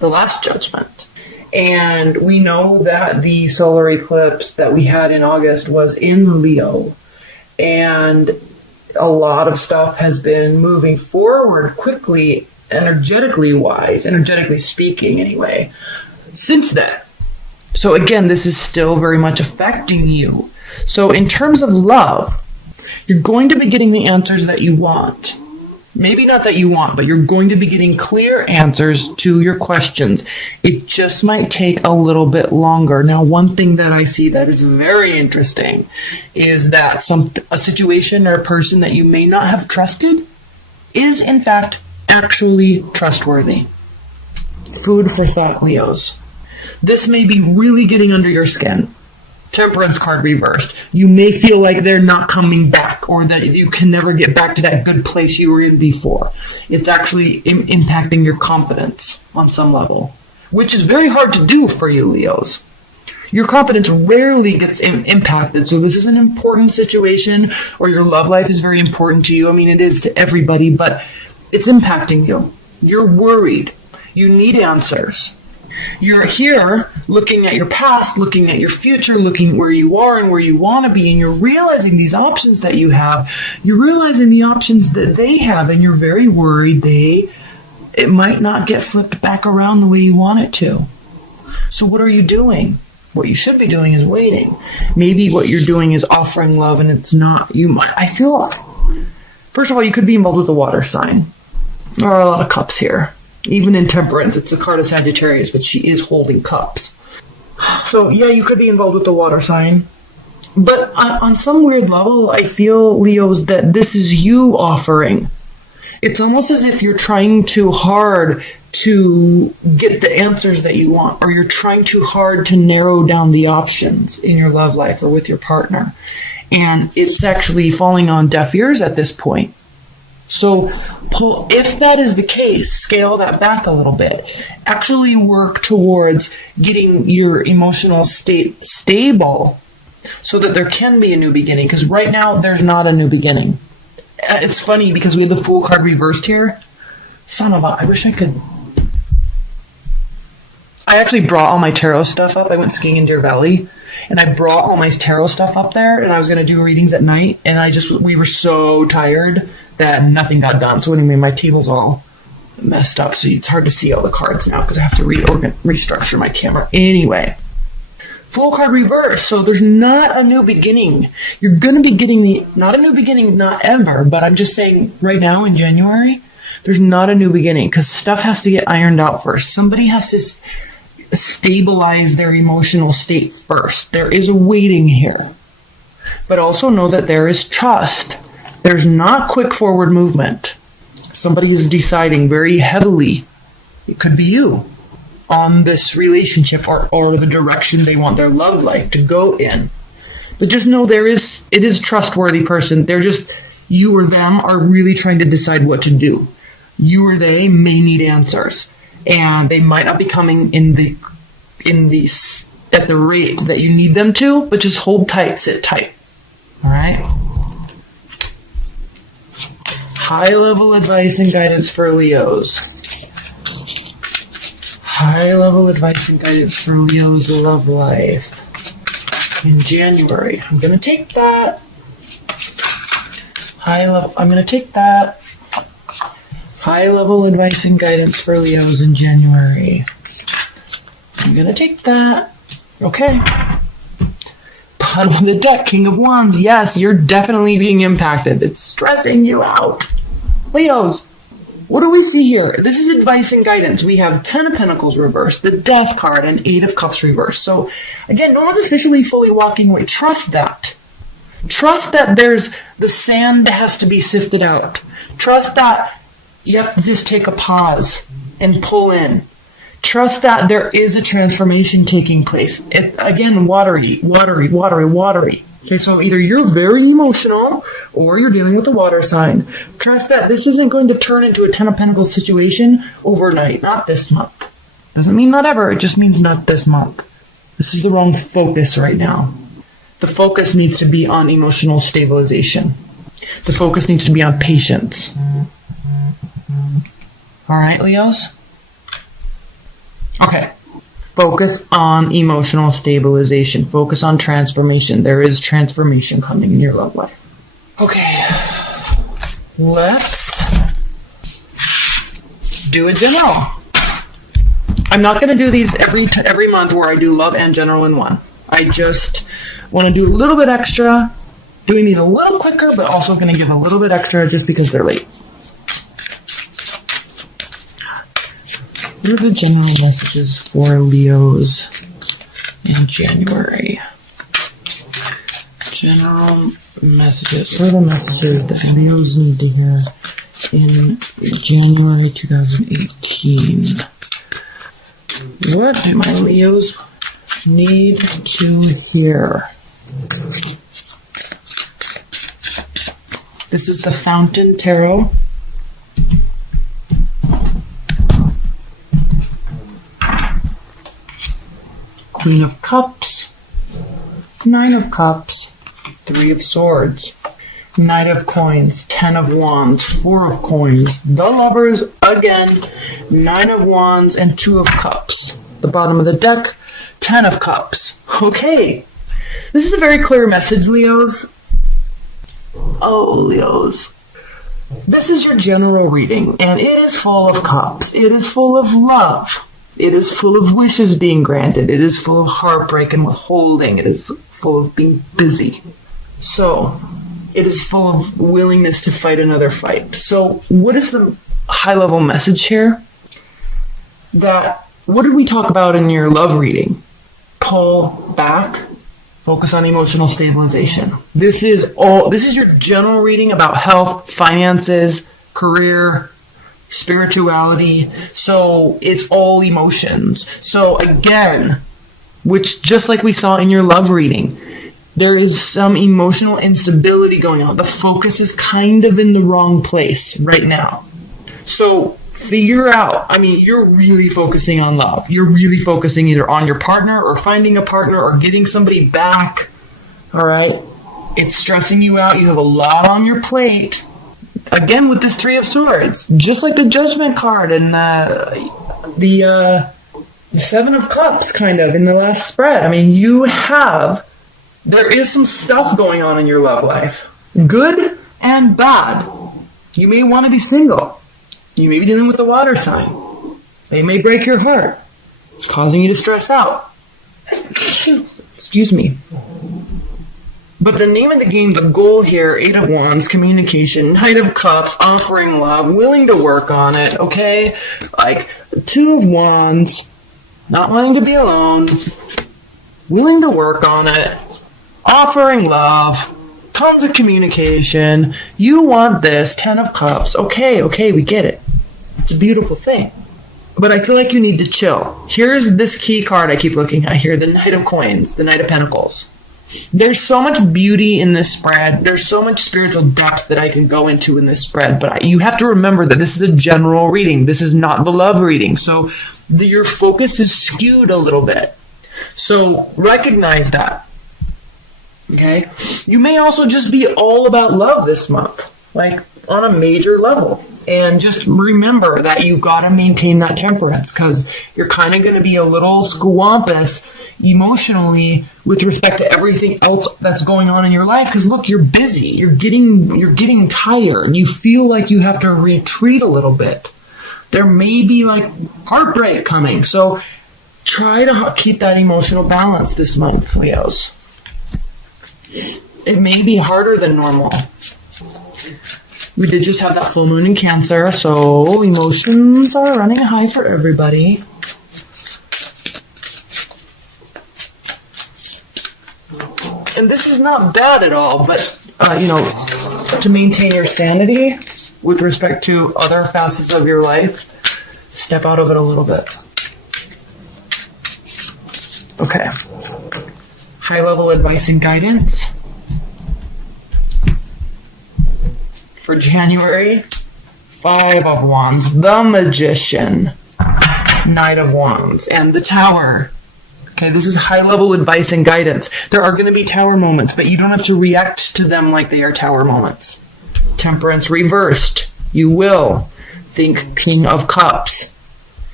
the last judgment. And we know that the solar eclipse that we had in August was in Leo. And a lot of stuff has been moving forward quickly, energetically speaking anyway, since then. So again, this is still very much affecting you. So in terms of love, you're going to be getting the answers that you want. Maybe not that you want, but you're going to be getting clear answers to your questions. It just might take a little bit longer. Now, one thing that I see that is very interesting is that a situation or a person that you may not have trusted is, in fact, actually trustworthy. Food for thought, Leos. This may be really getting under your skin. Temperance card reversed. You may feel like they're not coming back, or that you can never get back to that good place you were in before. It's actually impacting your confidence on some level, which is very hard to do for you, Leos. Your confidence rarely gets impacted, so this is an important situation, or your love life is very important to you. I mean, it is to everybody, but it's impacting you. You're worried. You need answers. You're here looking at your past, looking at your future, looking where you are and where you want to be, and you're realizing these options that you have. You're realizing the options that they have, and you're very worried it might not get flipped back around the way you want it to. So what are you doing? What you should be doing is waiting. Maybe what you're doing is offering love, and it's not. First of all, you could be involved with a water sign. There are a lot of cups here. Even in Temperance, it's a card of Sagittarius, but she is holding cups. So, yeah, you could be involved with the water sign. But on some weird level, I feel, Leos, that this is you offering. It's almost as if you're trying too hard to get the answers that you want, or you're trying too hard to narrow down the options in your love life or with your partner. And it's actually falling on deaf ears at this point. So if that is the case, scale that back a little bit. Actually work towards getting your emotional state stable so that there can be a new beginning. Because right now, there's not a new beginning. It's funny because we have the Fool card reversed here. I wish I could. I actually brought all my tarot stuff up. I went skiing in Deer Valley. And I brought all my tarot stuff up there, and I was going to do readings at night, and we were so tired that nothing got done. So anyway, my table's all messed up, so it's hard to see all the cards now because I have to restructure my camera. Anyway, Fool card reverse. So there's not a new beginning. You're going to be getting not a new beginning, not ever, but I'm just saying right now in January, there's not a new beginning because stuff has to get ironed out first. Somebody has to stabilize their emotional state first. There is a waiting here. But also know that there is trust. There's not quick forward movement. Somebody is deciding very heavily, it could be you, on this relationship or the direction they want their love life to go in. But just know it is a trustworthy person. They're just, you or them are really trying to decide what to do. You or they may need answers. And they might not be coming at the rate that you need them to, but just hold tight, sit tight. All right? High-level advice and guidance for Leos. High-level advice and guidance for Leo's love life in January. I'm going to take that. I'm going to take that. High-level advice and guidance for Leos in January. I'm going to take that. Okay. Bottom of the deck, King of Wands. Yes, you're definitely being impacted. It's stressing you out. Leos, what do we see here? This is advice and guidance. We have 10 of Pentacles reversed, the Death card, and 8 of Cups reversed. So, again, no one's officially fully walking away. Trust that. Trust that the sand has to be sifted out. Trust that you have to just take a pause and pull in. Trust that there is a transformation taking place. Again, watery. Okay, so either you're very emotional or you're dealing with a water sign. Trust that this isn't going to turn into a 10 of Pentacles situation overnight, not this month. Doesn't mean not ever, it just means not this month. This is the wrong focus right now. The focus needs to be on emotional stabilization. The focus needs to be on patience. All right, Leos? Okay. Focus on emotional stabilization. Focus on transformation. There is transformation coming in your love life. Okay. Let's do a general. I'm not going to do these every month where I do love and general in one. I just want to do a little bit extra, doing these a little quicker, but also going to give a little bit extra just because they're late. What are the general messages for Leos in January? General messages. What are the messages that Leos need to hear in January 2018? What do my Leos need to hear? This is the Fountain Tarot. Queen of Cups, Nine of Cups, Three of Swords, Knight of Coins, Ten of Wands, Four of Coins, the Lovers again, Nine of Wands, and Two of Cups. The bottom of the deck, Ten of Cups. Okay, this is a very clear message, Leos. Oh, Leos. This is your general reading, and it is full of cups. It is full of love. It is full of wishes being granted. It is full of heartbreak and withholding. It is full of being busy. So, it is full of willingness to fight another fight. So, what is the high-level message here? What did we talk about in your love reading? Pull back. Focus on emotional stabilization. This is your general reading about health, finances, career, spirituality. So it's all emotions. So again, which just like we saw in your love reading, there is some emotional instability going on. The focus is kind of in the wrong place right now. So figure out, you're really focusing on love. You're really focusing either on your partner or finding a partner or getting somebody back. All right. It's stressing you out. You have a lot on your plate. Again, with this Three of Swords, just like the Judgment card and the Seven of Cups, kind of, in the last spread. There is some stuff going on in your love life. Good and bad. You may want to be single. You may be dealing with the water sign. They may break your heart. It's causing you to stress out. Excuse me. But the name of the game, the goal here, Eight of Wands, communication, Knight of Cups, offering love, willing to work on it, okay? Like, Two of Wands, not wanting to be alone, willing to work on it, offering love, tons of communication, you want this, Ten of Cups, okay, we get it. It's a beautiful thing. But I feel like you need to chill. Here's this key card I keep looking at here, the Knight of Coins, the Knight of Pentacles. There's so much beauty in this spread. There's so much spiritual depth that I can go into in this spread. But you have to remember that this is a general reading. This is not the love reading. So your focus is skewed a little bit. So recognize that. Okay? You may also just be all about love this month. Like on a major level. And just remember that you've got to maintain that temperance because you're kind of going to be a little squampus emotionally with respect to everything else that's going on in your life. Because look, you're busy. You're getting tired. You feel like you have to retreat a little bit. There may be like heartbreak coming. So try to keep that emotional balance this month, Leos. It may be harder than normal. We did just have that full moon in Cancer, so emotions are running high for everybody. And this is not bad at all, but, to maintain your sanity with respect to other facets of your life, step out of it a little bit. Okay. High-level advice and guidance. For January, Five of Wands, the Magician, Knight of Wands, and the Tower. Okay, this is high-level advice and guidance. There are going to be Tower moments, but you don't have to react to them like they are Tower moments. Temperance reversed. You will. Think King of Cups.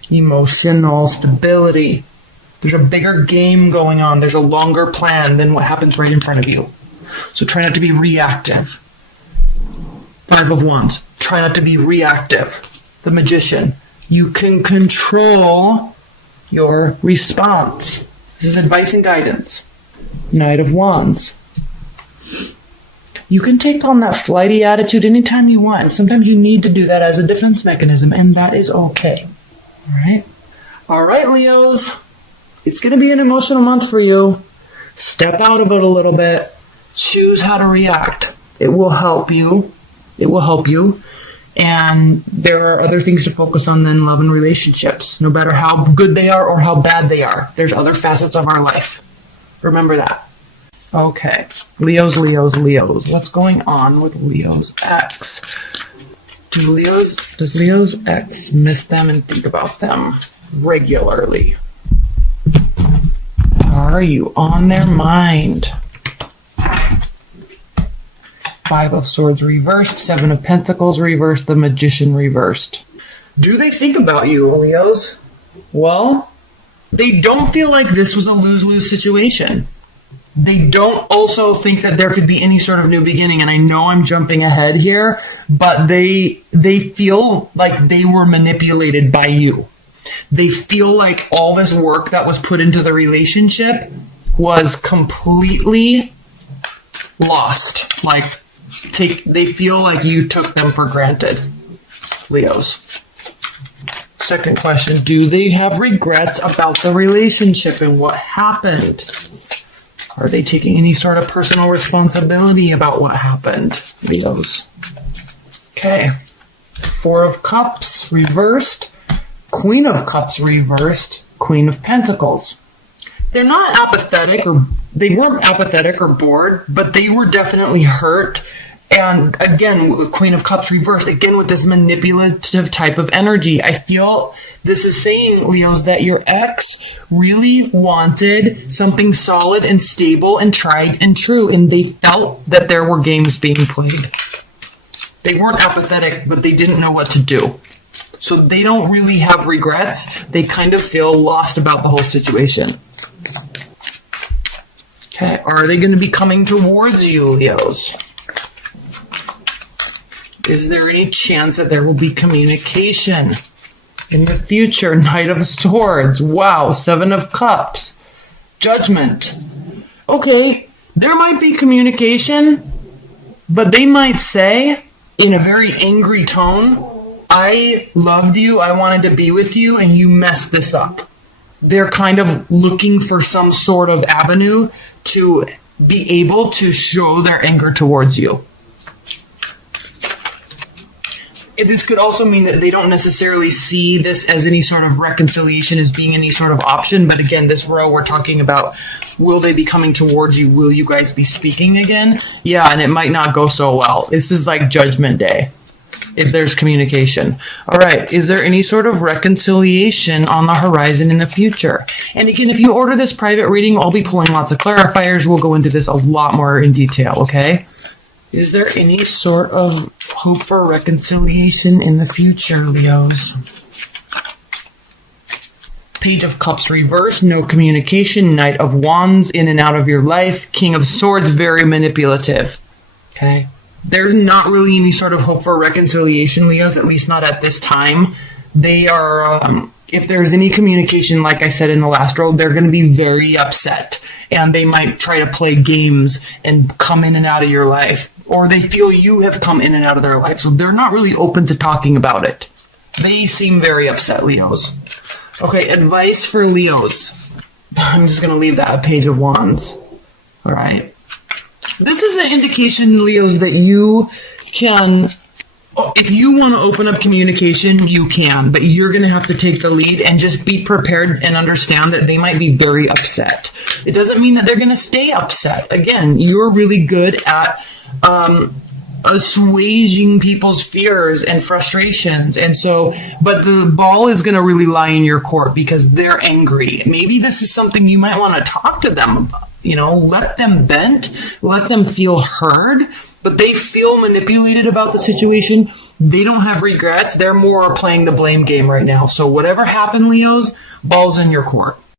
Emotional stability. There's a bigger game going on. There's a longer plan than what happens right in front of you. So try not to be reactive. 5 of Wands. Try not to be reactive. The Magician. You can control your response. This is advice and guidance. Knight of Wands. You can take on that flighty attitude anytime you want. Sometimes you need to do that as a defense mechanism, and that is okay. All right, Leos. It's going to be an emotional month for you. Step out of it a little bit. Choose how to react. It will help you. It will help you. And there are other things to focus on than love and relationships. No matter how good they are or how bad they are, there's other facets of our life. Remember that. Okay. Leos. What's going on with Leo's ex? Does Leo's ex miss them and think about them regularly? Are you on their mind? 5 of Swords reversed, 7 of Pentacles reversed, the Magician reversed. Do they think about you, Leos? Well, they don't feel like this was a lose-lose situation. They don't also think that there could be any sort of new beginning, and I know I'm jumping ahead here, but they feel like they were manipulated by you. They feel like all this work that was put into the relationship was completely lost. They feel like you took them for granted, Leos. Second question, do they have regrets about the relationship and what happened? Are they taking any sort of personal responsibility about what happened, Leos? Okay. 4 of Cups reversed, Queen of Cups reversed, Queen of Pentacles. They're not apathetic, or they weren't apathetic or bored, but they were definitely hurt. And again, with Queen of Cups reversed, again with this manipulative type of energy. I feel this is saying, Leos, that your ex really wanted something solid and stable and tried and true, and they felt that there were games being played. They weren't apathetic, but they didn't know what to do. So they don't really have regrets. They kind of feel lost about the whole situation. Okay, are they going to be coming towards you, Leos? Is there any chance that there will be communication in the future? Knight of Swords. Wow. 7 of Cups. Judgment. Okay, there might be communication, but they might say in a very angry tone, I loved you, I wanted to be with you, and you messed this up. They're kind of looking for some sort of avenue to be able to show their anger towards you. This could also mean that they don't necessarily see this as any sort of reconciliation as being any sort of option. But again, this row we're talking about, will they be coming towards you? Will you guys be speaking again? Yeah, and it might not go so well. This is like Judgment Day, if there's communication. All right, is there any sort of reconciliation on the horizon in the future? And again, if you order this private reading, I'll be pulling lots of clarifiers. We'll go into this a lot more in detail, okay? Is there any sort of hope for reconciliation in the future, Leos? Page of Cups reversed, no communication. Knight of Wands, in and out of your life. King of Swords, very manipulative. Okay. There's not really any sort of hope for reconciliation, Leos, at least not at this time. They are, if there's any communication, like I said in the last row, they're going to be very upset. And they might try to play games and come in and out of your life. Or they feel you have come in and out of their life. So they're not really open to talking about it. They seem very upset, Leos. Okay, advice for Leos. I'm just going to leave that Page of Wands. All right. This is an indication, Leos, that you can, if you want to open up communication, you can, but you're going to have to take the lead and just be prepared and understand that they might be very upset. It doesn't mean that they're going to stay upset. Again, you're really good at assuaging people's fears and frustrations. And so, but the ball is going to really lie in your court because they're angry. Maybe this is something you might want to talk to them about. You know, let them vent, let them feel heard, but they feel manipulated about the situation. They don't have regrets. They're more playing the blame game right now. So whatever happened, Leos, ball's in your court.